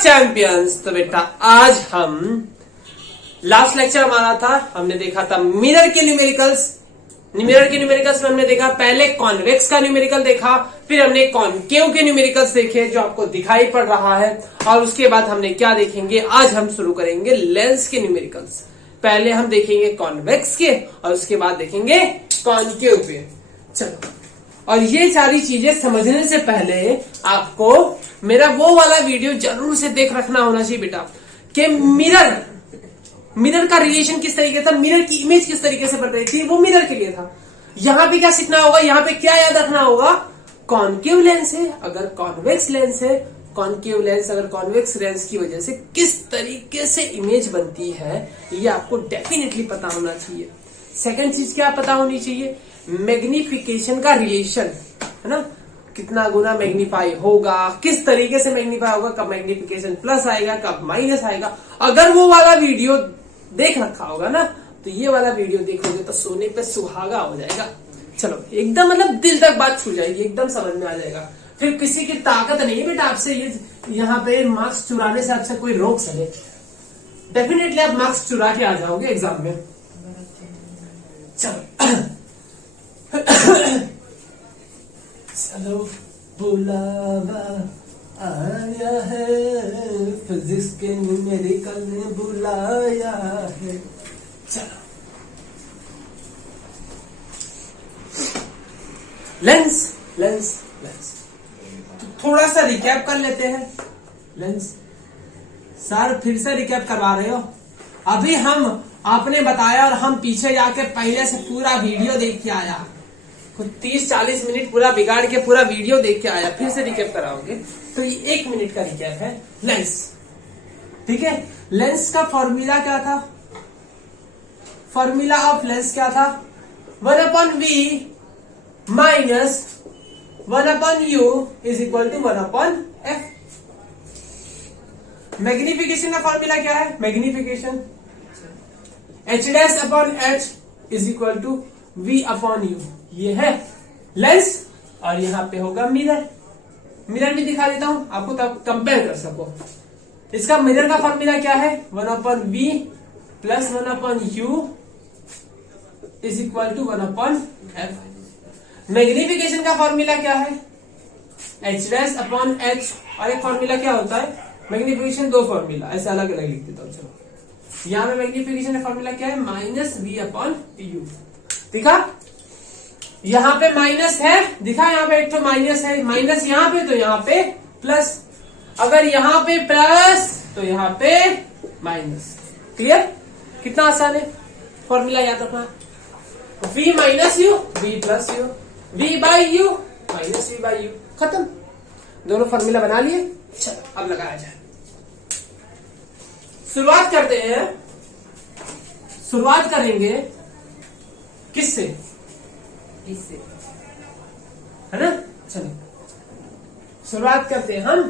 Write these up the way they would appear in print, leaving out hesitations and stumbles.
Champions. तो बेटा आज हम लास्ट लेक्चर हमारा था, हमने देखा था मिरर के न्यूमेरिकल्स। मिरर के न्यूमेरिकल्स में हमने देखा पहले कॉन्वेक्स का न्यूमेरिकल देखा, फिर हमने कॉनकेव के न्यूमेरिकल्स देखे जो आपको दिखाई पड़ रहा है, और उसके बाद हमने क्या देखेंगे, आज हम शुरू करेंगे लेंस के न्यूमेरिकल्स। पहले हम देखेंगे कॉन्वेक्स के और उसके बाद देखेंगे कॉनकेव पे। चलो, और ये सारी चीजें समझने से पहले आपको मेरा वो वाला वीडियो जरूर से देख रखना होना चाहिए बेटा, कि मिरर का रिलेशन किस तरीके था, मिरर की इमेज किस तरीके से बन रही थी, वो मिरर के लिए था। यहां पे क्या सीखना होगा, यहां पे क्या याद रखना होगा, कॉनकेव लेंस है अगर कॉन्वेक्स लेंस है, कॉनकेव लेंस अगर कॉन्वेक्स लेंस की वजह से किस तरीके से इमेज बनती है, ये आपको डेफिनेटली पता होना चाहिए। सेकंड चीज क्या पता होनी चाहिए, मैग्निफिकेशन का रिलेशन है ना, कितना गुना मैग्नीफाई होगा, किस तरीके से मैग्नीफाई होगा, कब मैग्निफिकेशन प्लस आएगा, कब माइनस आएगा। अगर वो वाला वीडियो देख रखा होगा ना, तो ये वाला वीडियो देखोगे तो सोने पे सुहागा हो जाएगा। चलो, एकदम मतलब दिल तक बात छू जाएगी, एकदम समझ में आ जाएगा। फिर किसी की ताकत नहीं है बेटा आपसे ये यहाँ पे मार्क्स चुराने से आपसे कोई रोक सके। डेफिनेटली आप मार्क्स चुरा के आ जाओगे एग्जाम में। चलो चलो, बुलावा आया है, फिजिक्स के न्यूमेरिकल ने बुलाया है। चलो, लेंस लेंस लेंस तो थोड़ा सा रिकैप कर लेते हैं। लेंस सर फिर से रिकैप करवा रहे हो, अभी हम आपने बताया और हम पीछे जाके पहले से पूरा वीडियो देख के आया, 30-40 मिनट पूरा बिगाड़ के पूरा वीडियो देख के आया, फिर से रिकैप कराओगे तो ये 1 मिनट का रिकैप है। लेंस, ठीक है। लेंस का फॉर्मूला क्या था, फॉर्मूला ऑफ लेंस क्या था, 1/v minus 1/u is equal to 1/f। Magnification का फॉर्मूला क्या है, magnification h'/h is equal to v/u। ये है लेंस, और यहां पे होगा मिरर। मिरर भी दिखा देता हूं आपको तब कंपेयर कर सको। इसका मिरर का फॉर्मूला क्या है, 1/v plus 1/u is equal to 1/f। Magnification का फॉर्मूला क्या है, h'/h, और एक फॉर्मूला क्या होता है मैग्निफिकेशन, दो फॉर्मूला ऐसे अलग अलग लिख देता हूं। चलो, यहां पे मैग्निफिकेशन का फॉर्मूला क्या है, -v/u। दिखा, यहां पे माइनस है, दिखा यहां पे एक तो माइनस है, माइनस यहां पे तो यहां पे प्लस, अगर यहां पे प्लस तो यहां पे माइनस। क्लियर, कितना आसान है, फॉर्मूला याद रखना, v minus you v plus you, v by you minus v by you, खत्म। दोनों फॉर्मूला बना लिए। चलो अब लगाया जाए, शुरुआत करते हैं। शुरुआत करेंगे किससे, इससे, है ना। चलिए शुरुआत करते हैं हम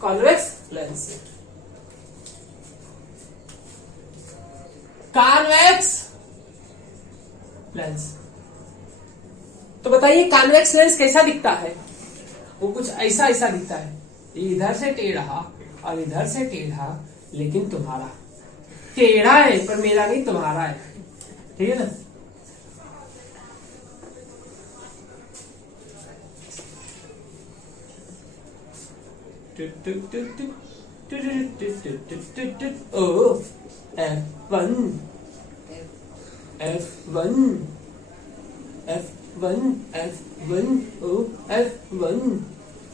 कॉन्वेक्स लेंस से। कॉन्वेक्स लेंस, तो बताइए कॉन्वेक्स लेंस कैसा दिखता है, वो कुछ ऐसा ऐसा दिखता है, इधर से टेढ़ा और इधर से टेढ़ा, लेकिन तुम्हारा टेढ़ा है पर मेरा नहीं, तुम्हारा है, ठीक है ना। ओ F1 F1 F1 F1 O F1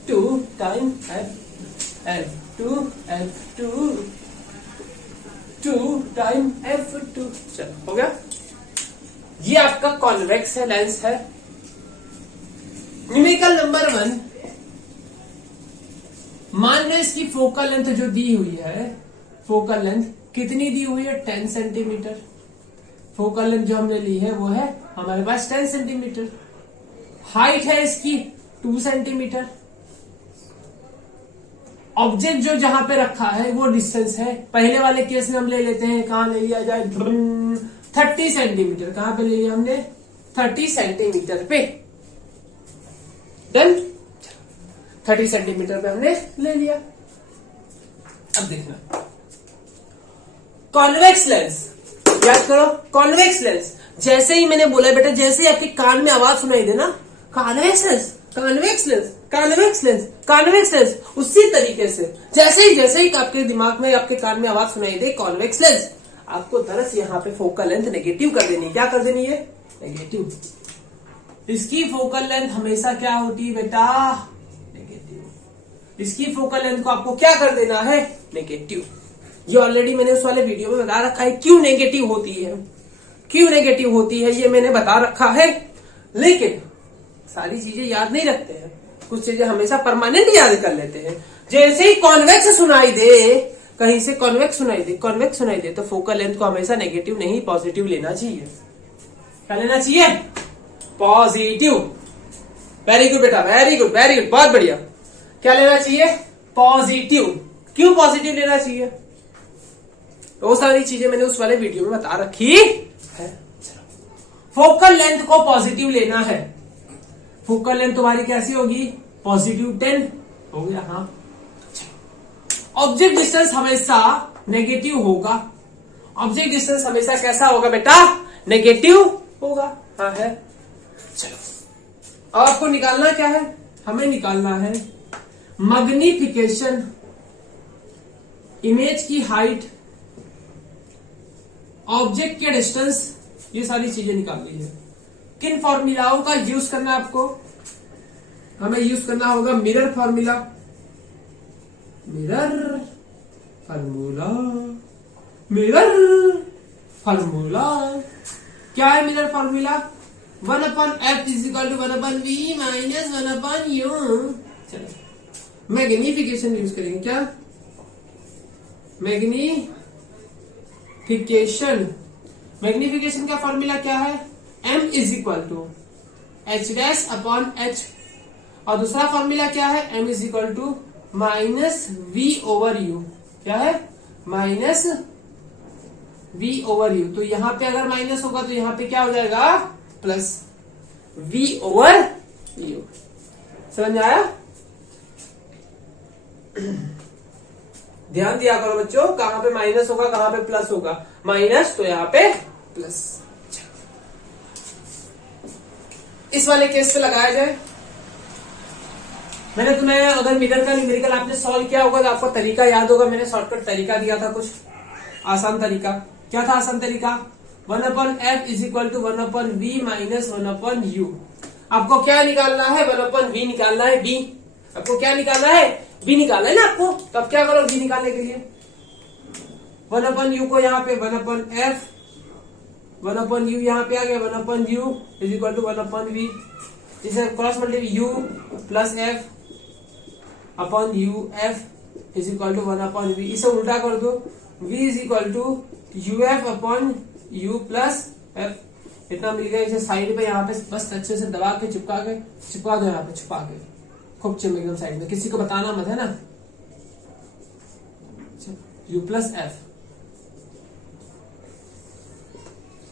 2 time F2 F2 2 time F2। चलो हो गया, ये आपका कॉन्वेक्स है लेंस है। न्यूमेरिकल नंबर 1, मान लो इसकी फोकल लेंथ जो दी हुई है, फोकल लेंथ कितनी दी हुई है, 10 सेंटीमीटर। फोकल लेंथ जो हमने ली है वो है हमारे पास 10 सेंटीमीटर। हाइट है इसकी 2 सेंटीमीटर। ऑब्जेक्ट जो जहां पे रखा है वो डिस्टेंस है, पहले वाले केस में हम ले लेते हैं, कहां ले लिया जाए, 30 सेंटीमीटर। कहां पे ले लिया हमने, 30 सेंटीमीटर पे। डन, 30 सेंटीमीटर पे हमने ले लिया। अब देखना, कॉन्वेक्स लेंस, याद करो कॉन्वेक्स लेंस। जैसे ही मैंने बोला बेटा, जैसे ही आपके कान में आवाज सुनाई दे ना, convex lens, convex lens, convex lens, convex lens, उसी तरीके से जैसे ही आपके दिमाग में, आपके कान में आवाज सुनाई दे कॉन्वेक्स लेंस, आपको तरस यहाँ पे फोकल लेंथ नेगेटिव कर देनी। क्या कर देनी है? नेगेटिव। इसकी फोकल लेंथ हमेशा क्या होती है बेटा? नेगेटिव। इसकी फोकल लेंथ को आपको क्या कर देना है? नेगेटिव। ये ऑलरेडी मैंने उस वाले वीडियो में बता रखा है क्यों नेगेटिव होती है, क्यों नेगेटिव होती है, ये मैंने बता रखा है। लेकिन सारी चीजें याद नहीं रखते हैं, कुछ चीजें हमेशा परमानेंट याद कर लेते हैं। जैसे ही कॉन्वेक्स सुनाई दे, कहीं से कॉन्वेक्स सुनाई दे तो फोकल लेंथ को हमेशा नेगेटिव नहीं पॉजिटिव लेना चाहिए। क्या लेना चाहिए? पॉजिटिव। वेरी गुड बेटा, वेरी गुड, वेरी गुड, बहुत बढ़िया। क्या लेना चाहिए? पॉजिटिव। क्यों पॉजिटिव लेना चाहिए? वो सारी चीजें मैंने उस वाले वीडियो में बता रखी है। फोकल लेंथ को पॉजिटिव लेना है। फोकल लेंथ तुम्हारी कैसी होगी? पॉजिटिव 10 हो गया। हाँ, ऑब्जेक्ट डिस्टेंस हमेशा नेगेटिव होगा। ऑब्जेक्ट डिस्टेंस हमेशा कैसा होगा बेटा? नेगेटिव होगा। हाँ है। चलो, अब आपको निकालना क्या है? हमें निकालना है मैग्निफिकेशन, इमेज की हाइट, ऑब्जेक्ट के डिस्टेंस, ये सारी चीजें निकालनी है। किन फॉर्मूलाओं का यूज करना है आपको? हमें यूज करना होगा mirror formula. Mirror formula, mirror formula क्या है? Mirror formula 1/f is equal to 1/v minus 1/u। चलो, मैग्निफिकेशन यूज करेंगे। क्या? मैग्निफिकेशन का फॉर्मूला क्या है? m is equal to h dash upon h, और दूसरा फॉर्मूला क्या है? m is equal to minus v over u। क्या है? Minus v over u। तो यहां पे अगर माइनस होगा तो यहां पे क्या हो जाएगा? Plus v over u। समझ में आया? ध्यान दिया करो बच्चों, कहां पे माइनस होगा, कहां पे प्लस होगा। माइनस तो यहां पे प्लस। इस वाले केस से लगाया जाए। मैंने तुम्हें अगर मिरर का न्यूमेरिकल आपने सॉल्व किया होगा तो आपको तरीका याद होगा। मैंने शॉर्टकट तरीका दिया था, कुछ आसान तरीका। क्या था आसान तरीका? 1/f is equal to 1/v minus 1/u। आपको क्या निकालना है? 1/v निकालना है। v आपको क्या निकालना है? v निकालना है ना आपको। तो अब क्या करो v निकालने के लिए? 1/u को यहाँ पे 1/f, 1/u यहाँ पे आ गया, 1/u is equal to 1/v। इसे cross multiply u plus f upon u f is equal to 1/v। इसे उल्टा कर दो, v is equal to uf upon u plus f। इतना मिल गया। इसे साइड पे यहाँ पे बस अच्छे से दबा के चिपका दो, यहाँ पे छुपा के खूब चिपक एकदम साइड में, किसी को बताना मत है ना। u plus f।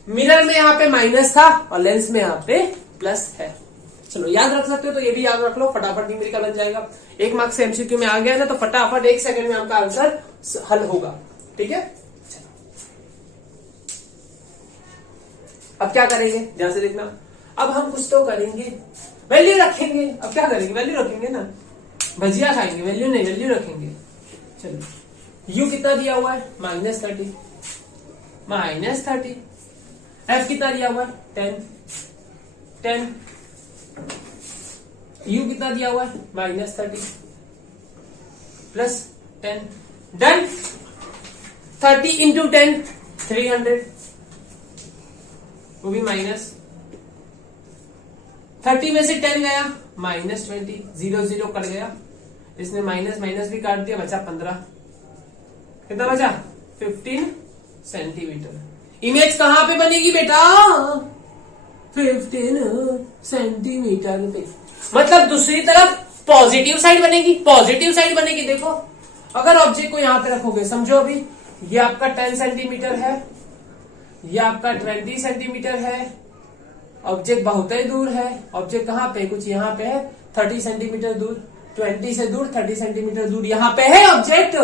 मिरर में यहाँ पे माइनस था और लेंस में यहाँ पे प्लस है। चलो, याद रख सकते हो तो ये भी याद रख लो, फटाफट न्यूमेरिकल बन जाएगा। 1 मार्क्स से एमसीक्यू में आ गया ना तो फटाफट 1 सेकंड में आपका आंसर हल होगा। ठीक है, अब क्या करेंगे ध्यान से देखना। अब हम कुछ तो करेंगे, वैल्यू रखेंगे। अब क्या करेंगे? वैल्यू रखेंगे ना, भजिया खाएंगे, वैल्यू नहीं, वैल्यू रखेंगे। चलो, u कितना दिया हुआ है? -30, -30। f कितना दिया हुआ है? 10। u कितना दिया हुआ है? -30 प्लस 10। डन। 30 इंटू 10 300, वो भी माइनस। 30 में से 10 गया, -20, 0 0 कट गया। इसने माइनस माइनस भी काट दिया, बचा 15। कितना बचा? 15 सेंटीमीटर। इमेज कहां पे बनेगी बेटा? 15 सेंटीमीटर पे। मतलब दूसरी तरफ पॉजिटिव साइड बनेगी, पॉजिटिव साइड बनेगी। देखो, अगर ऑब्जेक्ट को यहां पे रखोगे, समझो अभी ये आपका 10 सेंटीमीटर है, ये आपका 20 सेंटीमीटर है। ऑब्जेक्ट बहुत ही दूर है। ऑब्जेक्ट कहां पे? कुछ यहां पे है, 30 सेंटीमीटर दूर, 20 से दूर, 30 सेंटीमीटर दूर यहां पे है ऑब्जेक्ट।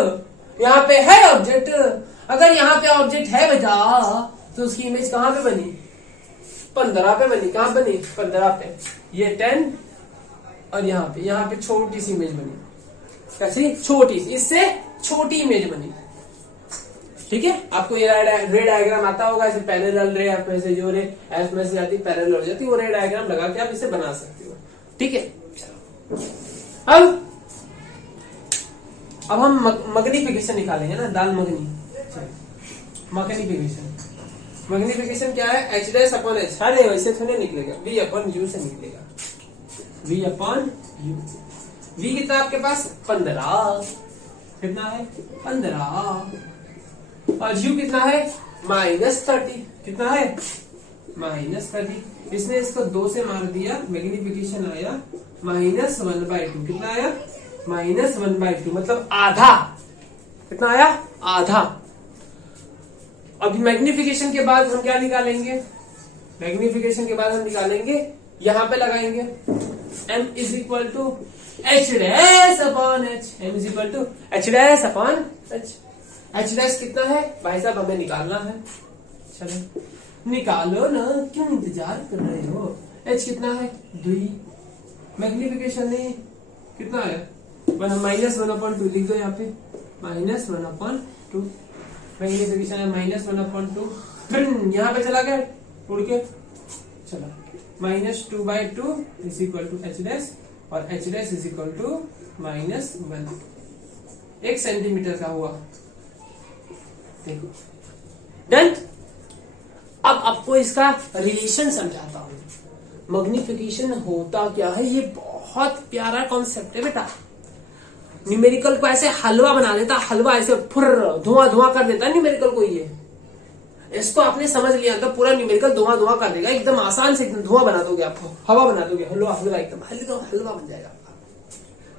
यहाँ पे है ऑब्जेक्ट, अगर यहाँ पे ऑब्जेक्ट है बेटा तो उसकी इमेज कहाँ पे बनी, 15 पे बनी। कहाँ बनी, 15 पे। ये 10 और यहाँ पे छोटी सी इमेज बनी। कैसी, छोटी सी, इससे छोटी इमेज बनी। ठीक है, आपको ये रे डायग्राम आता होगा, ऐसे पैरेलल रे, एफ में से जो रे एफ में से जाती पैरेलल हो जाती, वो रे डायग्राम लगा के आप इसे बना सकते हो। ठीक है, अब हम मैग्नीफिकेशन निकालेंगे ना, दाल मगनी। मैग्नीफिकेशन क्या है, एच डैश अपॉन एच। अरे वैसे थोड़े निकलेगा, वी अपॉन यू से निकलेगा, वी अपॉन यू। वी कितना आपके पास, 15। कितना है, 15। और यू कितना है, -30। कितना है, -30। इसने इसको 2 से मार दिया, मैग्नीफिकेशन आया -1/2। कितना आया, -1/2, मतलब आधा। कितना आया, आधा। अभी मैग्नीफिकेशन के बाद हम क्या निकालेंगे, मैग्नीफिकेशन के बाद हम निकालेंगे, यहां पे लगाएंगे m is equal to H dash upon H. m is equal to H dash upon H. H dash कितना है भाई साहब, हमें निकालना है। चलो निकालो ना, क्यों इंतजार कर रहे हो। एच कितना है, 2। मैग्नीफिकेशन नहीं, कितना है, -1/2 लिख दो यहाँ पे, -1/2। मैग्नीफिकेशन है -1/2। यहाँ पे चला गया उड़ के, चलो -2/2 is equal to H dash, और H dash is equal to -1। 1 centimetre का हुआ। देखो डन। अब आपको इसका रिलेशन समझाता हूं। मैग्नीफिकेशन होता क्या है, ये बहुत प्यारा कॉन्सेप्ट है बेटा। न्यूमेरिकल को ऐसे हलवा बना देता, हलवा ऐसे फुर धुआं धुआं कर देता है न्यूमेरिकल को। ये इसको आपने समझ लिया तो पूरा न्यूमेरिकल धुआं धुआं कर देगा, एकदम आसान से, एकदम धुआं बना दोगे, आपको हवा बना दोगे, हलवा हलवा, एकदम हलवा बन जाएगा आपका।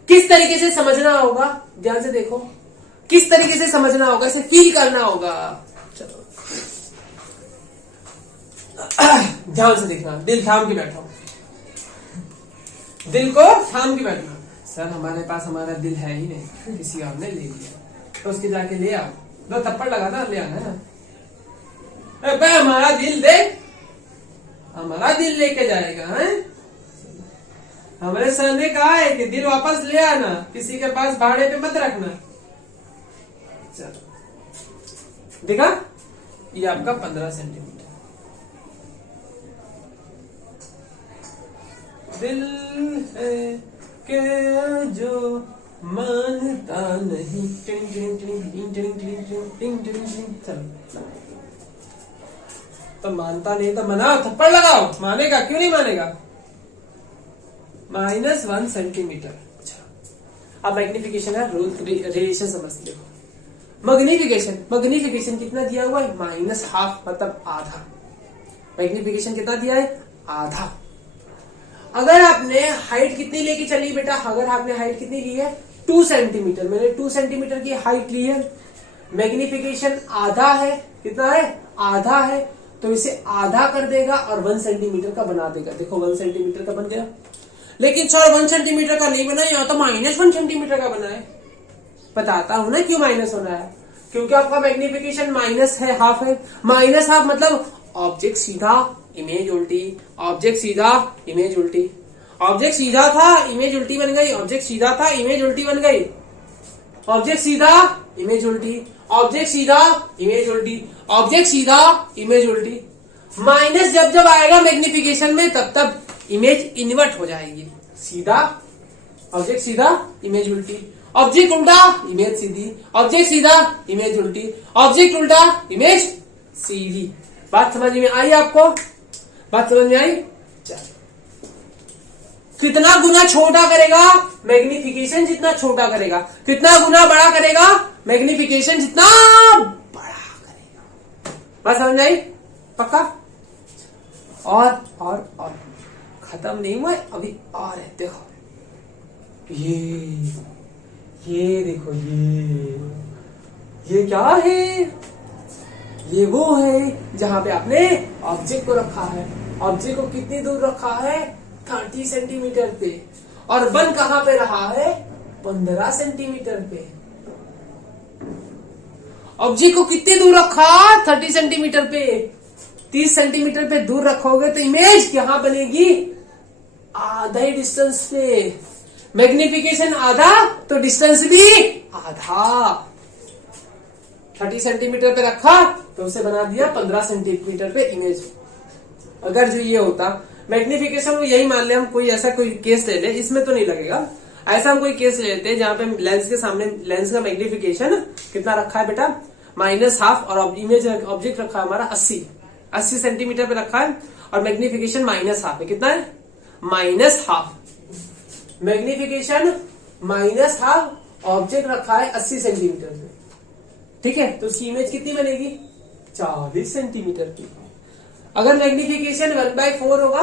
किस तरीके से समझना होगा, ध्यान से देखो, किस तरीके से समझना होगा, इसे फील करना होगा। चलो ध्यान से देखना, दिल थाम के बैठो, दिल को थाम के बैठना। सर हमारे पास हमारा दिल है ही नहीं, किसी और ने ले लिया, तो उसके जाके ले आओ, 2 थप्पड़ लगाना, ले आना है। हमारा दिल दे, हमारा दिल लेके जाएगा है। हमारे सर ने कहा है कि दिल वापस ले आना, किसी के पास भाड़े पे मत रखना। चलो देखा, ये आपका 15 सेंटीमीटर। दिल है के जो मानता नहीं। चलो तो मानता नहीं तो मनाओ, थप्पड़ लगाओ, मानेगा क्यों नहीं मानेगा। -1 सेंटीमीटर। अब मैग्नीफिकेशन है, रिलेशन समझते हो। मैग्नीफिकेशन कितना दिया हुआ है, -1/2, मतलब आधा। मैग्नीफिकेशन कितना दिया है, आधा। अगर आपने हाइट कितनी लेके चली बेटा, अगर आपने हाइट कितनी ली है, 2 सेंटीमीटर, मैंने 2 सेंटीमीटर की हाइट ली है, मैग्नीफिकेशन आधा है। कितना है, आधा है, तो इसे आधा कर देगा और 1 सेंटीमीटर का बना देगा। देखो 1 सेंटीमीटर का बन गया। लेकिन सर 1 सेंटीमीटर का नहीं बना, यहाँ तो -1 सेंटीमीटर का बना है। बताता हूं ना क्यों माइनस होना है, क्योंकि आपका मैग्नीफिकेशन माइनस है, हाफ है। -1/2 मतलब ऑब्जेक्ट सीधा, इमेज उल्टी, ऑब्जेक्ट सीधा, इमेज उल्टी। ऑब्जेक्ट सीधा था, इमेज उल्टी बन गई, ऑब्जेक्ट सीधा था, इमेज उल्टी बन गई, ऑब्जेक्ट सीधा, इमेज उल्टी, ऑब्जेक्ट सीधा, इमेज उल्टी, ऑब्जेक्ट सीधा, इमेज उल्टी। माइनस जब जब आएगा मैग्नीफिकेशन में, तब तब इमेज इन्वर्ट हो जाएगी। सीधा, ऑब्जेक्ट सीधा, इमेज उल्टी, ऑब्जेक्ट उल्टा, इमेज सीधी, ऑब्जेक्ट सीधा, इमेज उल्टी, ऑब्जेक्ट उल्टा, इमेज सीधी। बात समझ में आई आपको, बात समझ में आई। कितना गुना छोटा करेगा मैग्नीफिकेशन, जितना छोटा करेगा। कितना गुना बड़ा करेगा मैग्नीफिकेशन, जितना बड़ा करेगा। बात समझ आई, पक्का। और खत्म नहीं हुआ, अभी और है। देखो ये देखो, ये क्या है, ये वो है जहां पे आपने ऑब्जेक्ट को रखा है। ऑब्जेक्ट को कितनी दूर रखा है, 30 सेंटीमीटर पे, और 1 कहां पे रहा है, 15 सेंटीमीटर पे। ऑब्जेक्ट को कितने दूर रखा, 30 सेंटीमीटर पे। 30 सेंटीमीटर पे दूर रखोगे तो इमेज यहां बनेगी आधा ही डिस्टेंस पे। मैग्निफिकेशन आधा तो डिस्टेंस भी आधा। 30 सेंटीमीटर पे रखा तो उसे बना दिया 15 सेंटीमीटर पे इमेज। अगर जो ये होता मैग्निफिकेशन को, यही मान ले हम, कोई ऐसा कोई केस ले ले, इसमें तो नहीं लगेगा, ऐसा हम कोई केस ले लेते हैं जहां पे लेंस के सामने लेंस का मैग्निफिकेशन कितना रखा है बेटा, -½ और इमेज ऑब्जेक्ट रखा है हमारा 80 सेंटीमीटर पे रखा है और मैग्निफिकेशन -½ है। कितना है, -½ मैग्निफिकेशन -½ ऑब्जेक्ट रखा है 80 सेंटीमीटर पे, ठीक है। तो उसकी इमेज कितनी बनेगी, 40 सेंटीमीटर की। अगर मैग्निफिकेशन 1/4 होगा,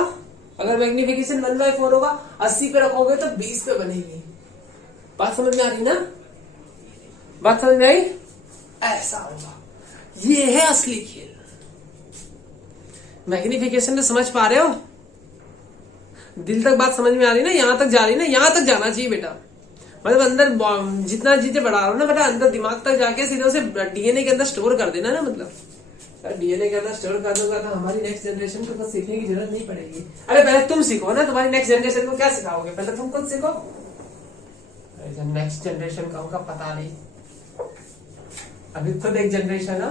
अगर मैग्निफिकेशन 1/4 होगा, 80 पे रखोगे तो 20 पे बनेगी। बात समझ में आ रही ना, बात समझ में आई, ऐसा होगा। ये है असली खेल। मैग्निफिकेशन में समझ पा रहे हो, दिल तक बात समझ में आ रही ना, यहां तक जा रही ना, यहां तक जाना चाहिए बेटा। मतलब अंदर जितना चीजें बढ़ा रहा हूं ना बेटा, अंदर दिमाग तक जाके सीधे उसे डीएनए के अंदर स्टोर कर देना ना। मतलब डीएनए के अंदर स्टोर कर दूंगा तो हमारी नेक्स्ट जनरेशन को कुछ सीखने की जरूरत नहीं पड़ेगी। अरे पहले तुम सीखो ना, तुम्हारी नेक्स्ट जनरेशन को क्या सिखाओगे, पहले तुम खुद सीखो। नेक्स्ट जनरेशन का उनका पता नहीं, अभी खुद एक जनरेशन है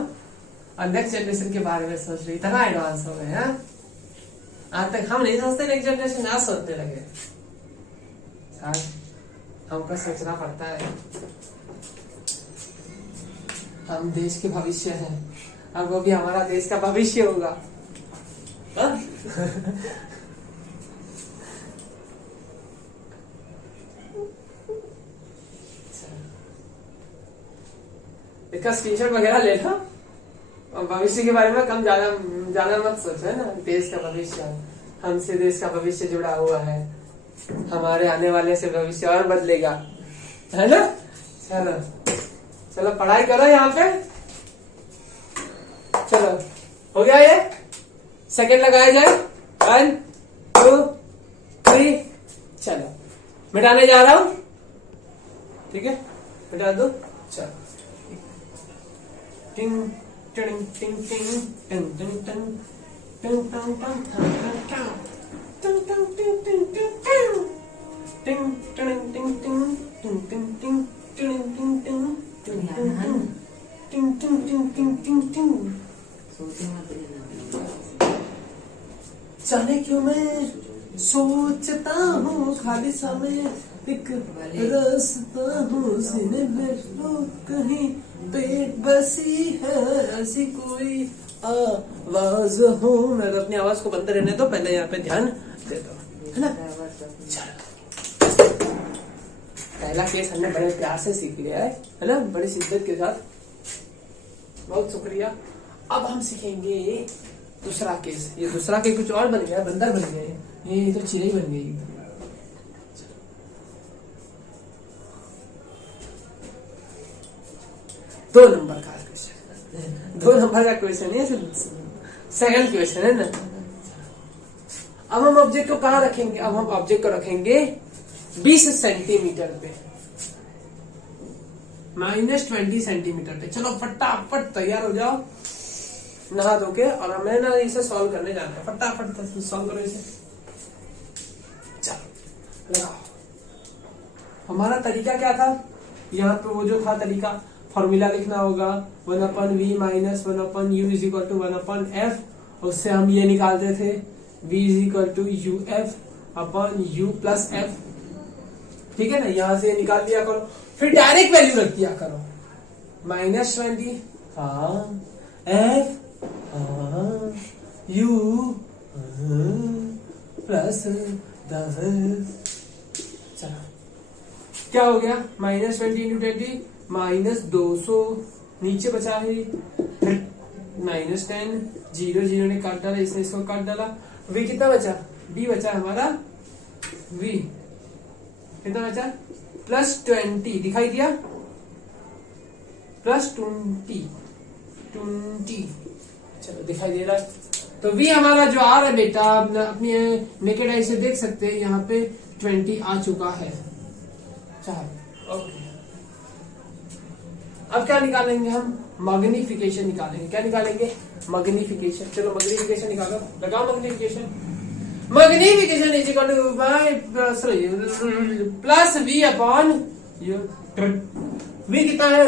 और नेक्स्ट जनरेशन के बारे में सोच रही, इतना एडवांस हो गए हैं। आज तक हम नहीं सोचते, नेक्स्ट जनरेशन आज सोचने लगे। हमको सोचना पड़ता है, हम देश के भविष्य हैं, अब वो भी हमारा देश का भविष्य होगा। इसका स्क्रीनशॉट वगैरह ले लो और भविष्य के बारे में कम ज्यादा मत सोचो, है ना। देश का भविष्य, हमसे देश का भविष्य जुड़ा हुआ है, हमारे आने वाले से भविष्य और बदलेगा, है ना। चलो चलो पढ़ाई करो यहाँ पे। चलो हो गया, ये सेकंड लगाया जाए, 1 2 3। चलो मिटाने जा रहा हूं, ठीक है, मिटा दो। चलो टिंग टिंग टिंग टिंग टिंग टिंग टिंग टिंग टिंग जाने क्यों मैं सोचता हूँ खाली समय, एक रास्ता हूँ सीने में, कहीं पेट बसी है ऐसी कोई आवाज हो। मैं अपनी आवाज को बंद रहने दो, पहले यहाँ पे ध्यान दे दो, है ना। पहला केस हमने बड़े प्यार से सीख लिया है ना, बड़ी शिद्दत के साथ, बहुत शुक्रिया। अब हम सीखेंगे दूसरा केस। ये दूसरा केस कुछ और बन गया, बंदर बन गए, ये तो चिड़ै बन गई। 2 नंबर का क्वेश्चन, 2 नंबर का क्वेश्चन है, सेकंड क्वेश्चन है ना। अब हम ऑब्जेक्ट को कहाँ रखेंगे, अब हम ऑब्जेक्ट को रखेंगे 20 सेंटीमीटर पे, -20 सेंटीमीटर पे। चलो फटाफट तैयार हो जाओ, नहा धो के, और हमें ना इसे सॉल्व करने जाना है। फटाफट सॉल्व करो इसे। चलो लगाओ। हमारा तरीका क्या था, यहाँ पे वो जो था तरीका, फॉर्मूला लिखना होगा 1/v - 1/u = 1/f। उससे हम ये निकालते थे v = uf/u + f, ठीक है ना। यहां से निकाल दिया करो, फिर डायरेक्ट वैल्यू रख दिया करो, -20 हाँ, f हाँ, u + 10। चलो क्या हो गया, -20 × 20 -200, नीचे बचा है -10, 0 0 ने काट डाला, इसने इसको काट डाला। v कितना बचा, b बचा हमारा, v कितना बचा, +20 दिखाई दिया, +20 चलो दिखाई दे रहा है। तो v हमारा जो आ रहा है बेटा, अपनी नेकेड आई से देख सकते हैं, यहाँ पे 20 आ चुका है। चलो ओके, अब क्या निकालेंगे हम? मैग्निफिकेशन निकालेंगे। क्या निकालेंगे? मैग्निफिकेशन। चलो मैग्निफिकेशन निकालो, लगाओ magnification. Magnification is equal to by plus V upon V कितना है?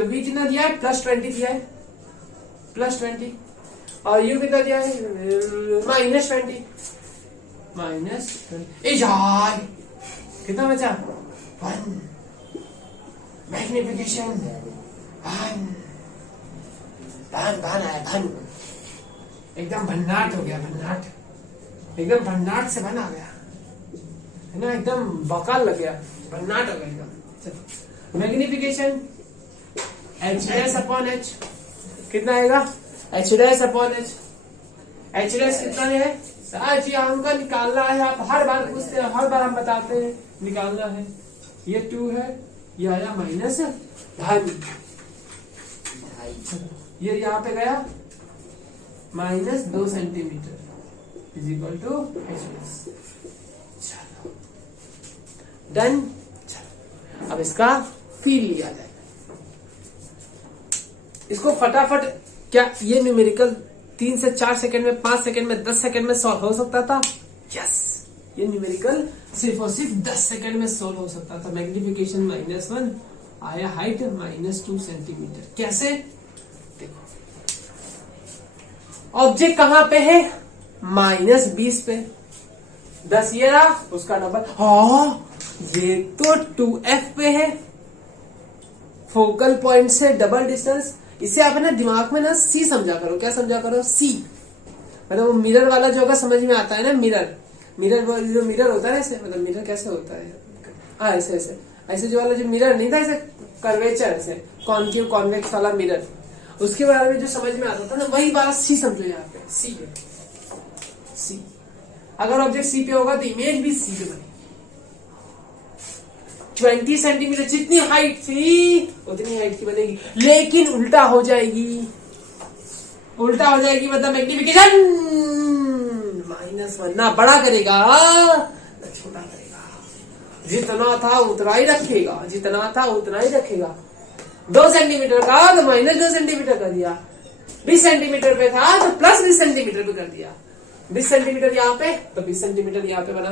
वी कितना दिया है? +20 दिया है, +20। और यू कितना दिया है? -20। कितना बचा? 1। मैग्निफिकेशन 1 धन आया, धन। एकदम भन्नाट हो गया, भन्नाट। एकदम भन्नाट से बन आ गया है ना, एकदम बकाल लग गया, भन्नाट हो गया एकदम। चलो मैग्निफिकेशन h' अपॉन h कितना आएगा? h' upon h। h' कितना है? जी हमको निकालना है। आप हर बार पूछते हैं, हर बार हम बताते हैं निकालना है। ये 2 है, ये आया माइनस धन, ये यहाँ पे गया -2 centimetre is equal to h+। चलो डन। अब इसका फील लिया जाए, इसको फटाफट। क्या ये न्यूमेरिकल 3 से 4 सेकंड में, 5 सेकंड में, 10 सेकंड में सॉल्व हो सकता था? यस, ये न्यूमेरिकल सिर्फ और सिर्फ 10 सेकंड में सॉल्व हो सकता था। मैग्निफिकेशन -1 आया, हाइट -2 सेंटीमीटर। कैसे? देखो ऑब्जेक्ट कहां पे है? -20 पे। 10 ये रहा, उसका डबल। हाँ, ये तो 2f पे है। फोकल पॉइंट से डबल डिस्टेंस। इसे आप ना दिमाग में ना सी समझा करो। क्या समझा करो? सी। मतलब वो मिरर वाला जो होगा, समझ में आता है ना। मिरर जो मिरर होता है ऐसे, मतलब मिरर कैसे होता है? हाँ, ऐसे ऐसे ऐसे जो वाला जो मिरर नहीं था, ऐसे कर्वेचर, ऐसे कॉन्केव कॉन्वेक्स वाला मिरर, उसके बारे में जो समझ में आता था ना, वही बात सी समझो यहाँ पे। सी पे, सी। अगर ऑब्जेक्ट सी पे होगा तो इमेज भी सी पे बनेगी। 20 सेंटीमीटर जितनी हाइट थी उतनी हाइट की बनेगी, लेकिन उल्टा हो जाएगी। उल्टा हो जाएगी मतलब मैग्निफिकेशन -1 ना बड़ा करेगा ना छोटा करेगा। जितना था उतना ही रखेगा, जितना था उतना ही रखेगा। 2 सेंटीमीटर का तो -2 सेंटीमीटर कर दिया। 20 सेंटीमीटर पे था तो +20 सेंटीमीटर पे कर दिया। 20 सेंटीमीटर यहाँ पे तो 20 सेंटीमीटर यहाँ पे बना।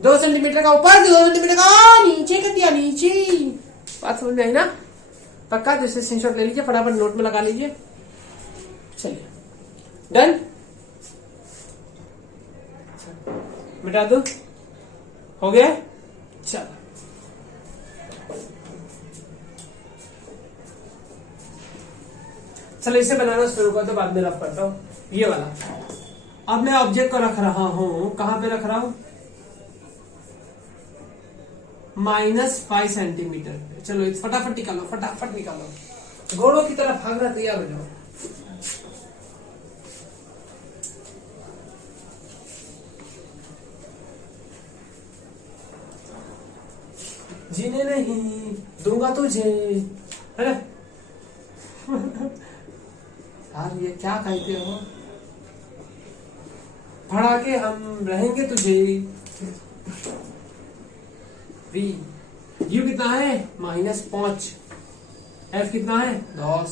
2 सेंटीमीटर का ऊपर तो 2 सेंटीमीटर का नीचे कर दिया, नीचे। बात समझ में आई ना? पक्का? तो इसे स्क्रीनशॉट ले लीजिए, फटाफट नोट में लगा लीजिए। चलिए डन। मिटा दो, हो गया? चलो चलो इसे बनाना शुरू कर दो, बाद में रफ करता हूं। ये वाला अब मैं ऑब्जेक्ट को रख रहा हूं, कहां पे रख रहा हूं? -5 सेंटीमीटर पे। चलो फटाफट निकालो, फटाफट निकालो। घोड़ों की तरह भागना तैयार हो जाओ। जीने नहीं दूंगा तुझे, है ना? यार ये क्या कहते हो? पढ़ा के हम रहेंगे तुझे। वी यू कितना है? -5। एफ कितना है? 10।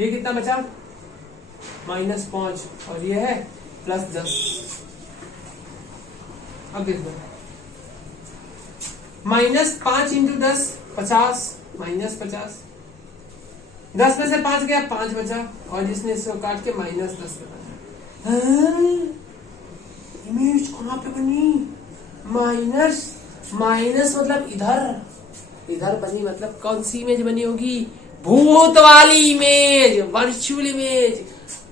ये कितना बचा? -5 और ये है +10। अब देखो, -5 × 10 50, -50। 10 में से 5 गया, 5 बचा, और जिसने इसको काट के -10 बना। इमेज कहां पे बनी? माइनस मतलब इधर बनी। मतलब कौन सी इमेज बनी होगी? भूत वाली इमेज, वर्चुअल इमेज।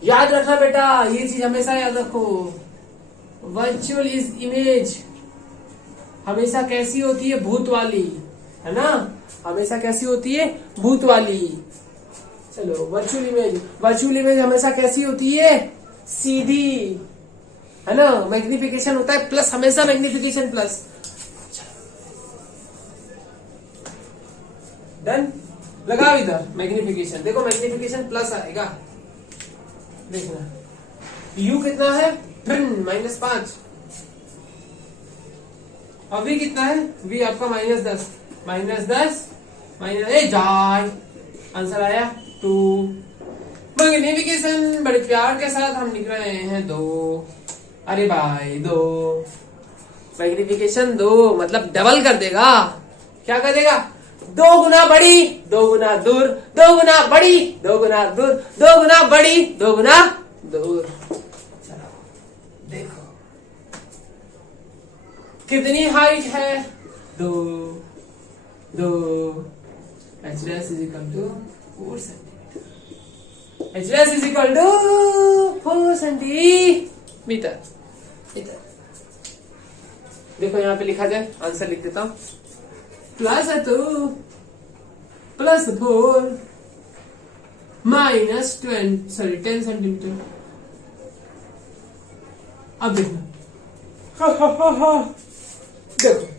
याद रखना बेटा, ये चीज हमेशा याद रखो। वर्चुअल इमेज हमेशा कैसी होती है? भूत वाली, है ना? हमेशा कैसी होती है? भूत वाली। चलो वर्चुअल इमेज हमेशा कैसी होती है? सीधी, है ना? मैग्निफिकेशन होता है प्लस, हमेशा मैग्निफिकेशन प्लस। डन। लगाओ इधर मैग्निफिकेशन। देखो मैग्निफिकेशन प्लस आएगा, देखना। यू कितना है? -5। और वी कितना है? वी आपका -10। -10 माइनस जाए, आंसर आया 2। मैग्निफिकेशन बड़े प्यार के साथ हम लिख रहे हैं 2। अरे भाई 2, मैग्निफिकेशन 2 मतलब डबल कर देगा। क्या कर देगा? 2 गुना बड़ी, 2 गुना दूर, 2 गुना बड़ी, 2 गुना दूर, 2 गुना बड़ी, 2 गुना दूर। चलो देखो कितनी हाइट है? 2 h dash is equal to 4 centimetre. h dash is equal to 4 centimetre. इधर देखो यहाँ पे लिखा जाए, आंसर लिख देता हूं। +2 +4 -10 सेंटीमीटर। अब देखना देखो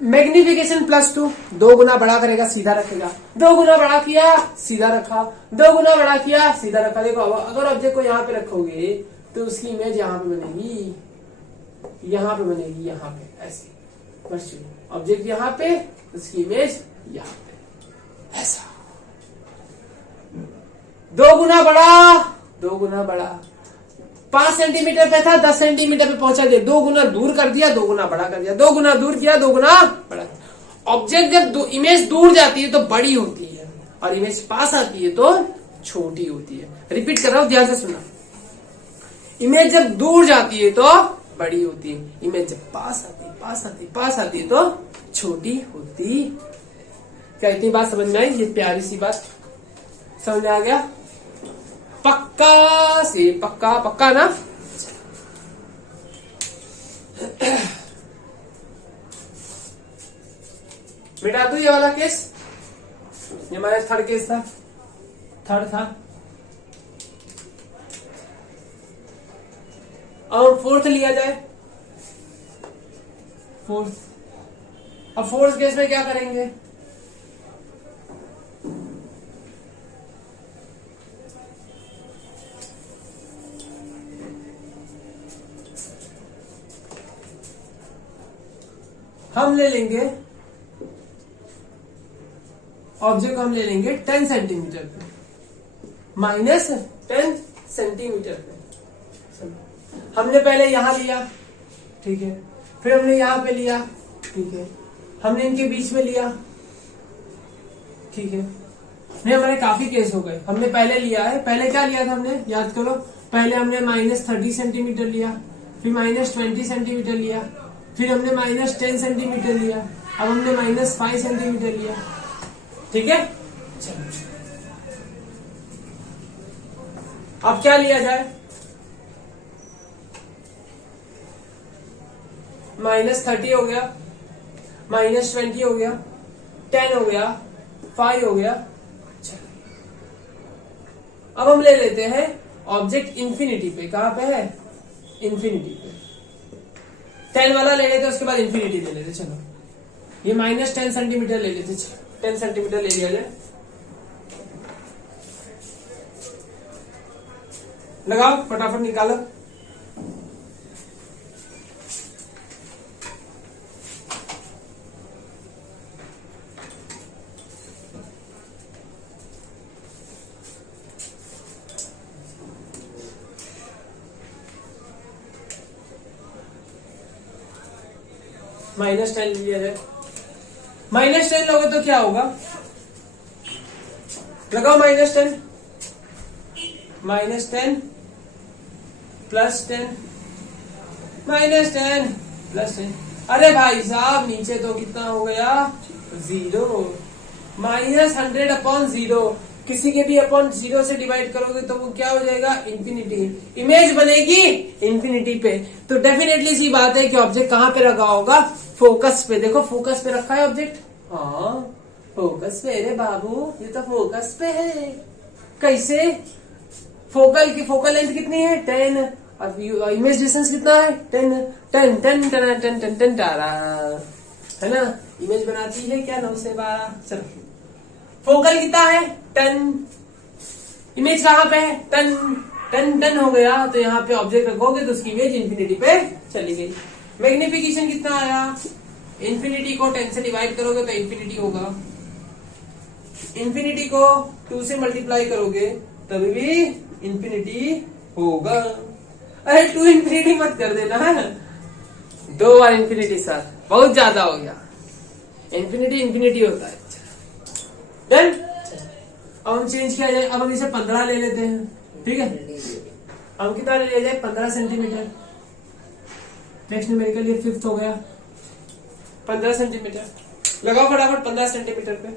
मैग्निफिकेशन +2 2 गुना बड़ा करेगा, सीधा रखेगा। 2 गुना बड़ा किया, सीधा रखा। 2 गुना बड़ा किया, सीधा रखा। देखो अगर ऑब्जेक्ट को यहाँ पे रखोगे तो उसकी इमेज यहाँ पे बनेगी, यहाँ पे बनेगी, यहाँ पे ऐसे। ऑब्जेक्ट यहाँ पे, उसकी इमेज यहाँ पे, ऐसा। 2 गुना बड़ा, 2 गुना बड़ा। 5 सेंटीमीटर पे था, 10 सेंटीमीटर पे पहुंचा दिया। 2 गुना दूर कर दिया, 2 गुना बड़ा कर दिया। 2 गुना दूर किया, 2 गुना बड़ा। ऑब्जेक्ट जब इमेज दूर जाती है तो बड़ी होती है, और इमेज पास आती है तो छोटी होती है। रिपीट कर रहा हूं, ध्यान से सुनना। इमेज जब दूर जाती है तो बड़ी होती है, इमेज जब पास आती है तो छोटी होती है। क्या इतनी बात समझ में आई? ये प्यारी सी बात समझ में आ गया? पक्का से पक्का ना। मिटा दो ये वाला केस, ये हमारा थर्ड केस था, थर्ड था। अब फोर्थ लिया जाए, फोर्थ। अब फोर्थ केस में क्या करेंगे? हम ले लेंगे ऑब्जेक्ट, हम ले लेंगे 10 सेंटीमीटर पे, -10 सेंटीमीटर पे। हमने पहले यहां लिया, ठीक है, फिर हमने यहां पे लिया, ठीक है, हमने इनके बीच में लिया, ठीक है। नहीं, हमारे काफी केस हो गए। हमने पहले लिया है, पहले क्या लिया था हमने, याद करो। पहले हमने -30 सेंटीमीटर लिया, फिर -20 सेंटीमीटर लिया, फिर हमने -10 सेंटीमीटर लिया, अब हमने -5 सेंटीमीटर लिया, ठीक है। चलो अब क्या लिया जाए? -30 हो गया, -20 हो गया, 10 हो गया, 5 हो गया। अब हम ले लेते हैं ऑब्जेक्ट इन्फिनिटी पे। कहां पे है? इन्फिनिटी पे। 10 वाला ले लेते, उसके बाद इन्फिनिटी ले लेते। चलो ये -10 सेंटीमीटर ले लेते। 10 सेंटीमीटर ले लिया जाए, लगाओ फटाफट निकालो। -10 लिया जाए, -10 लोगे तो क्या होगा? लगाओ -10 -10 +10 -10 +10। अरे भाई साहब नीचे तो कितना हो गया? 0। -100/0 किसी के भी अपॉन 0 से डिवाइड करोगे तो वो क्या हो जाएगा? इन्फिनिटी। इमेज बनेगी इन्फिनिटी पे। तो डेफिनेटली सी बात है कि ऑब्जेक्ट कहां पे रखा होगा? फोकस पे। देखो फोकस पे रखा है ऑब्जेक्ट। हाँ फोकस पे। अरे बाबू ये तो फोकस पे है। कैसे? फोकल लेंथ कितनी है? 10। और इमेज डिस्टेंस कितना है? 10 10 10 10 10 10 10 है ना। इमेज बनाती है क्या? 9 से 12। चलो फोकल कितना है? 10। इमेज कहां पे है? 10 10 10 हो गया। तो यहाँ पे ऑब्जेक्ट रखोगे तो उसकी इमेज इन्फिनिटी पे चली गई। मैग्निफिकेशन कितना आया, इंफिनिटी को 10 से डिवाइड करोगे तो इंफिनिटी होगा, इंफिनिटी को 2 से मल्टीप्लाई करोगे तभी भी इंफिनिटी होगा। अरे 2 इंफिनिटी मत कर देना है, 2 बार इंफिनिटी सर बहुत ज्यादा हो गया, इंफिनिटी इंफिनिटी होता है। डन। अब हम चेंज किया जाए, अब हम इसे 15 ले लेते हैं, ठीक है। हम कितना ले लिया जाए, 15 सेंटीमीटर। नेक्स्ट न्यूमेरिकल ये 5th हो गया, 15 सेंटीमीटर। लगाओ फटाफट 15 सेंटीमीटर पे।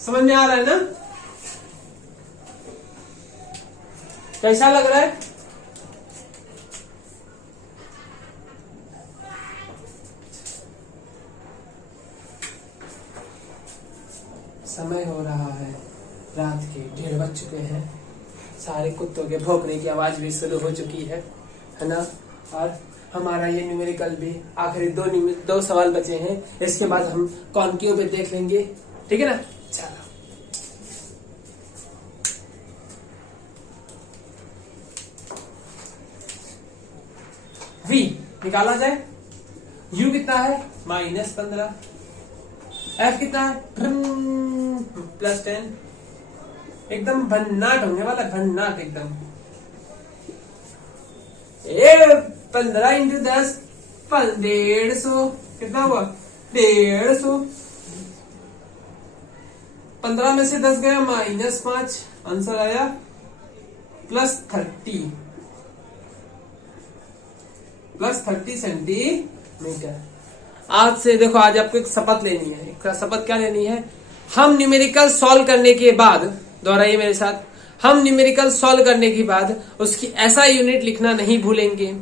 समझ में आ रहा है ना, कैसा लग रहा है? समय हो रहा है रात के 1:30 बज चुके हैं, सारे कुत्तों के भौंकने की आवाज भी शुरू हो चुकी है ना। और हमारा ये न्यूमेरिकल भी आखिरी 2 सवाल बचे हैं, इसके बाद हम कॉन्क्यू पे देख लेंगे, ठीक है ना। चलो v निकाला जाए, u कितना है -15, f कितना है +10, एकदम भन्नाट होने वाला, भन्नाट एकदम। 15 × 10 150, कितना हुआ 150। 15 में से 10 गया -5, आंसर आया +30 सेंटीमीटर। आज से देखो, आज आपको एक शपथ लेनी है। एक शपथ क्या लेनी है, हम न्यूमेरिकल सॉल्व करने के बाद, दोहराइए मेरे साथ, हम न्यूमेरिकल सॉल्व करने के बाद उसकी ऐसा यूनिट लिखना नहीं भूलेंगे।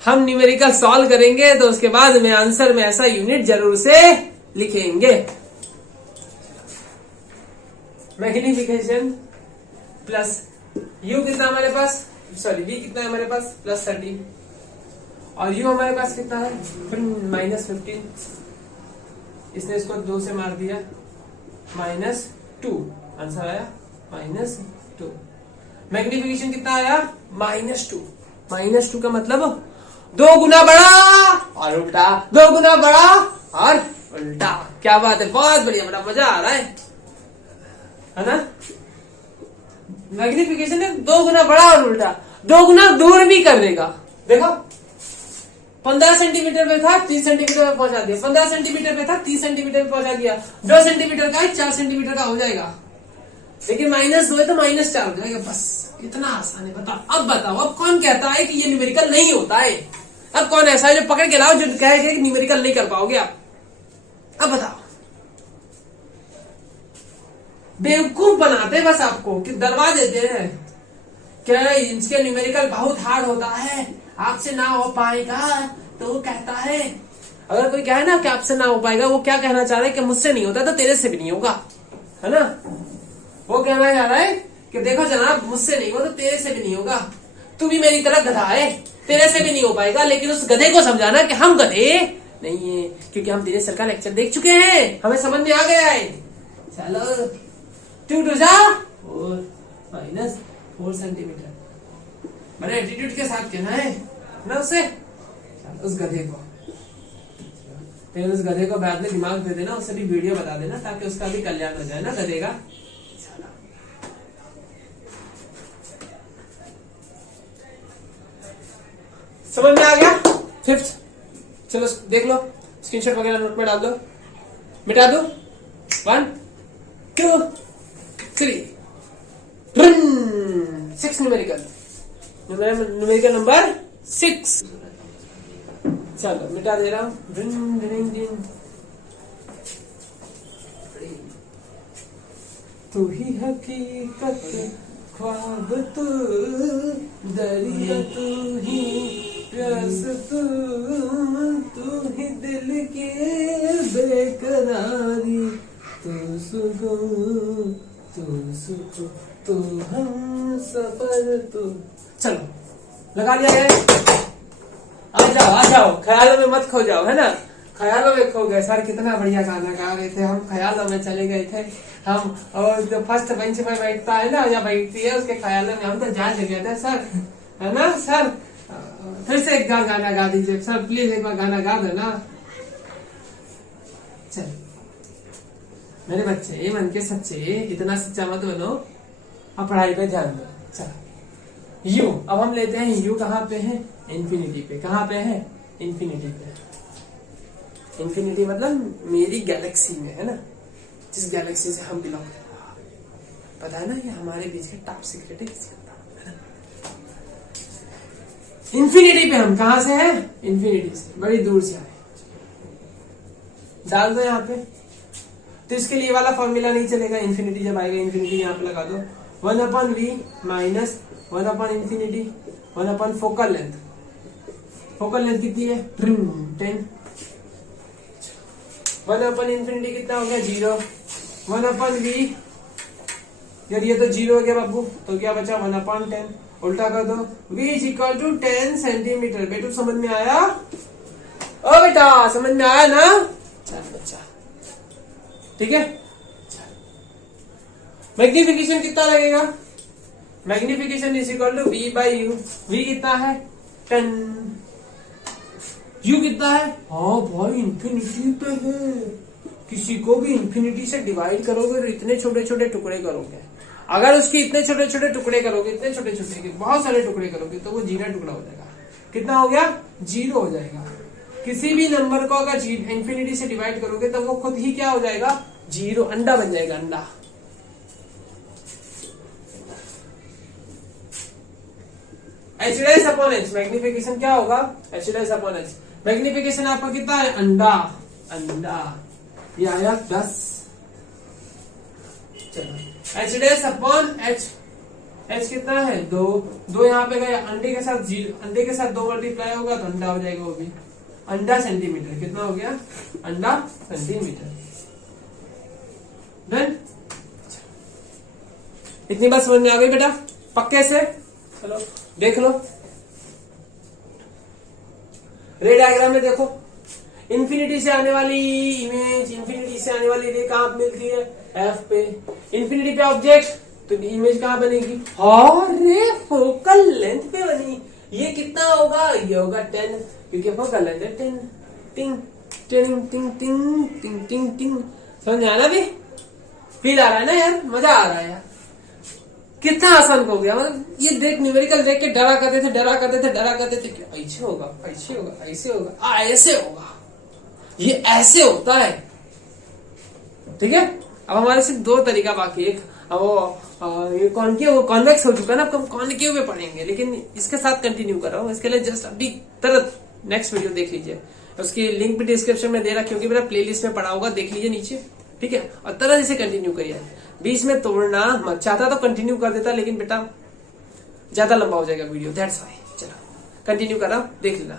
हम न्यूमेरिकल सॉल्व करेंगे तो उसके बाद में आंसर में ऐसा यूनिट जरूर से लिखेंगे। मैग्निफिकेशन प्लस u कितना हमारे पास, सॉरी v कितना है हमारे पास +30, और u हमारे पास कितना है -15। इसने इसको 2 से मार दिया, -2, आंसर आया -2। मैग्निफिकेशन कितना आया -2। -2 का मतलब 2 गुना बड़ा और उल्टा, 2 गुना बड़ा और उल्टा। क्या बात है, बहुत बढ़िया, बड़ा मजा आ रहा है ना। मैग्निफिकेशन है 2 गुना बड़ा और उल्टा, 2 गुना दूर भी कर देगा। देखो 15 सेंटीमीटर पे था, 30 सेंटीमीटर पे पहुंचा दिया, 15 सेंटीमीटर पे था, 30 सेंटीमीटर पे पहुंचा दिया, 2 सेंटीमीटर का है, 4 सेंटीमीटर का हो जाएगा। लेकिन -2 है तो -4 हो जाएगा, बस इतना आसान है। बताओ, अब बताओ, अब कौन कहता है कि ये न्यूमेरिकल नहीं होता है? अब कौन ऐसा है जो पकड़ के लाओ, जो कहेगा कि न्यूमेरिकल नहीं कर पाओगे आप? अब बताओ। बेवकूफ बनाते बस आपको, कि डरवा देते हैं क्या इसके न्यूमेरिकल बहुत हार्ड होता है, आपसे ना हो पाएगा। तो वो कहता है, अगर कोई कहे ना कि आपसे ना हो पाएगा, वो क्या कहना चाह रहा है कि मुझसे नहीं होता तो तेरे से भी नहीं होगा, है ना। वो कहना चाह रहा है कि देखो जनाब, मुझसे नहीं हो तो तेरे से भी नहीं होगा। तू भी मेरी तरह गधा है, तेरे से भी नहीं हो पाएगा। लेकिन उस गधे को समझाना कि हम गधे नहीं है, क्योंकि हम दिनेश सर का लेक्चर देख चुके हैं, हमें समझ में आ गया है। चलो 2 × 4 सेंटीमीटर, बड़े एटीट्यूड के साथ कहना है ना उसे, उस गधे को। फिर उस गधे को बाद में दिमाग दे देना, उसे भी वीडियो बता देना, ताकि उसका भी कल्याण हो जाए ना गधे का। समझ में आ गया? 5th, चलो देख लो, स्क्रीनशॉट वगैरह नोट में डाल दो, मिटा दो। 1 2 3 6 न्यूमेरिकल नंबर 6। चलो मिटा दे रहा हूं। तू ही हकीकत, ख्वाब तू, दरिया तू ही, प्यास तू, तू ही दिल की बेकरारी, तू सुकून, तू हम सफर तू। चलो लगा दिया गया, आ जाओ ख्यालों में मत खो जाओ, है ना। ख्यालों में खो गए। सर कितना बढ़िया गाना गा रहे थे, हम ख्यालों में चले गए थे हम। और जो फर्स्ट बेंच पे बैठता है ना या बैठती है उसके ख्यालों में हम तो जान गए थे सर, है ना सर। फिर से एक गाना गा दीजिए सर, प्लीज एक बार गाना गा दो ना। चल मेरे बच्चे ये मन के सच्चे, इतना सच्चा मत बनो और पढ़ाई पे ध्यान दो। चल यू, अब हम लेते हैं यू कहाँ पे है, इन्फिनिटी पे। कहाँ पे है, इन्फिनिटी पे। इन्फिनिटी मतलब मेरी गैलेक्सी में, है ना, जिस गैलेक्सी से हम बिलोंग करते हैं। पता है ना ये हमारे बीच के टॉप सीक्रेट है, किसी का है ना। इन्फिनिटी पे हम कहां से हैं, इन्फिनिटी से, बड़ी दूर से आए। डाल दो यहाँ पे, तो इसके लिए वाला फॉर्मूला नहीं चलेगा। इन्फिनिटी जब आएगा, इन्फिनिटी यहाँ पे लगा दो, 1/v माइनस 1/इन्फिनिटी 1/ फोकल लेंथ। फोकल लेंथ कितनी है, 10। 1/इन्फिनिटी कितना हो गया, 0। 1/v, यार ये तो 0 हो गया बाबू, तो क्या बचा, 1/10। उल्टा कर दो, v is equal to 10 centimetre. बेटू समझ में आया, ओ बेटा समझ में आया ना। चल बच्चा ठीक है। मैग्निफिकेशन कितना लगेगा, magnification is equal to v by U. v कितना है, 10। u कितना है, हाँ भाई इन्फिनिटी पे है। किसी को भी इन्फिनिटी से डिवाइड करोगे तो इतने छोटे छोटे टुकड़े करोगे, अगर उसके इतने छोटे छोटे टुकड़े करोगे, इतने छोटे छोटे के बहुत सारे टुकड़े करोगे, तो वो 0 टुकड़ा हो जाएगा। कितना हो गया, 0 हो जाएगा। किसी भी नंबर को अगर इन्फिनिटी से डिवाइड करोगे तो वो खुद ही क्या हो जाएगा, 0, अंडा बन जाएगा, अंडा। h' मैग्निफिकेशन क्या होगा, h'। मैग्निफिकेशन आपका कितना है, अंडा, अंडा। ये आया 10। चलो h'/h, h कितना है, 2 यहाँ पे गया, अंडे के साथ 0, अंडे के साथ 2 मल्टीप्लाई होगा तो अंडा हो जाएगा वो भी। अंडा सेंटीमीटर, कितना हो गया, अंडा सेंटीमीटर। डन। इतनी बात समझ में आ गई बेटा, पक्के से। चलो देख लो, रे डायग्राम में देखो, इन्फिनिटी से आने वाली इमेज, इन्फिनिटी से आने वाली रे कहां मिलती है, एफ पे। इन्फिनिटी पे ऑब्जेक्ट, तो इमेज कहां बनेगी, रे फोकल लेंथ पे बनी। ये कितना होगा, ये होगा 10, क्योंकि फोकल लेंथ है 10। टिंग टिंग टिंग टिंग टिंग टिंग टिंग। समझ आना भी, फील आ रहा है ना यार, मजा आ रहा है यार। कितना आसान हो गया, मतलब ये देख न्यूमेरिकल देख के डरा करते थे, डरा करते थे, डरा करते थे कि ऐसे होगा, ऐसे होगा, ऐसे होगा, ऐसे होगा, ये ऐसे होता है। ठीक है, अब हमारे सिर्फ 2 तरीका बाकी। एक वो ये कॉनकेव, वो कॉन्वेक्स हो चुका है ना, अब हम कॉनकेव में पढ़ेंगे, लेकिन इसके साथ कंटिन्यू कर रहा हूँ। इसके लिए जस्ट अभी तुरंत नेक्स्ट वीडियो देख लीजिए, उसकी लिंक भी डिस्क्रिप्शन में दे रहा, क्योंकि मेरा प्लेलिस्ट में पड़ा होगा, देख लीजिए नीचे। ठीक है, और तरह से कंटिन्यू करिए, बीच में तोड़ना मत। चाहता तो कंटिन्यू कर देता, लेकिन बेटा ज्यादा लंबा हो जाएगा वीडियो, दैट्स व्हाई। चलो कंटिन्यू कर रहा हूं, देख लेना।